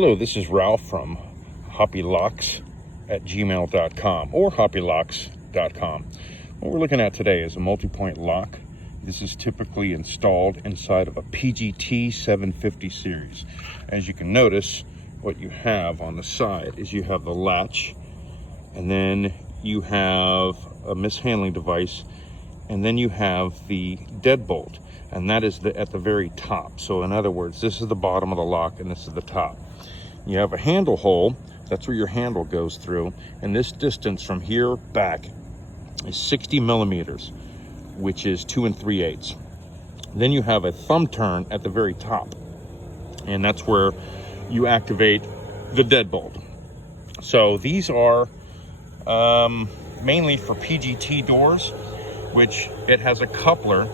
Hello, this is Ralph from hoppylocks@gmail.com or hoppylocks.com. What we're looking at today is a multi-point lock. This is typically installed inside of a PGT 750 series. As you can notice, what you have on the side is you have the latch, and then you have a mishandling device, and then you have the deadbolt, and that is at the very top. So in other words, this is the bottom of the lock and this is the top. You have a handle hole, that's where your handle goes through, and this distance from here back is 60 millimeters, which is 2 3/8. Then you have a thumb turn at the very top, and that's where you activate the deadbolt. So these are mainly for PGT doors, which it has a coupler,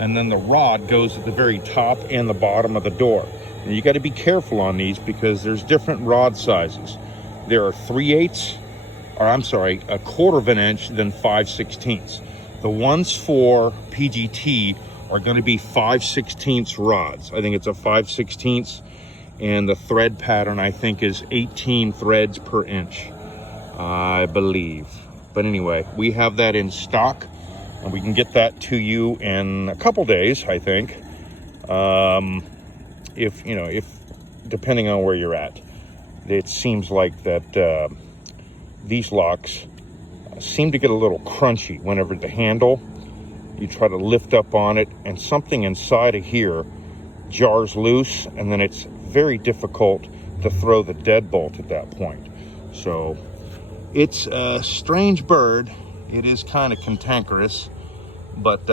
and then the rod goes at the very top and the bottom of the door. And you got to be careful on these because there's different rod sizes. There are 3/8, or I'm sorry, a 1/4 of an inch, then 5/16. The ones for PGT are going to be 5/16 rods. I think it's a 5/16, and the thread pattern I think is 18 threads per inch, I believe. But anyway, we have that in stock, and we can get that to you in a couple days, I think. If depending on where you're at. It seems like that these locks seem to get a little crunchy whenever the handle, you try to lift up on it, and something inside of here jars loose, and then it's very difficult to throw the deadbolt at that point. So it's a strange bird. It is kind of cantankerous, but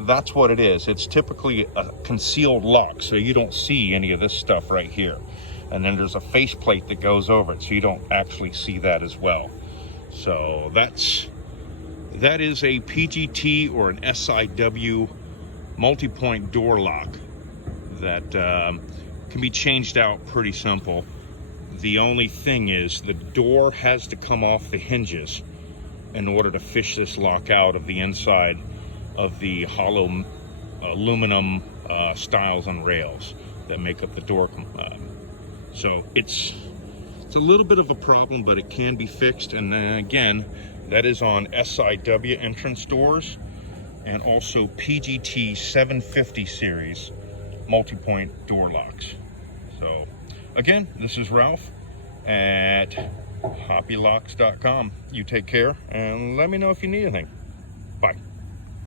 that's what it is. It's typically a concealed lock, so you don't see any of this stuff right here. And then there's a faceplate that goes over it, so you don't actually see that as well. So that is a PGT or an SIW multi-point door lock that can be changed out pretty simple. The only thing is the door has to come off the hinges in order to fish this lock out of the inside of the hollow aluminum stiles and rails that make up the door. So it's a little bit of a problem, but it can be fixed. And then again, that is on SIW entrance doors and also PGT 750 series multi-point door locks. So again, this is Ralph at hoppylocks.com. You take care and let me know if you need anything. Bye.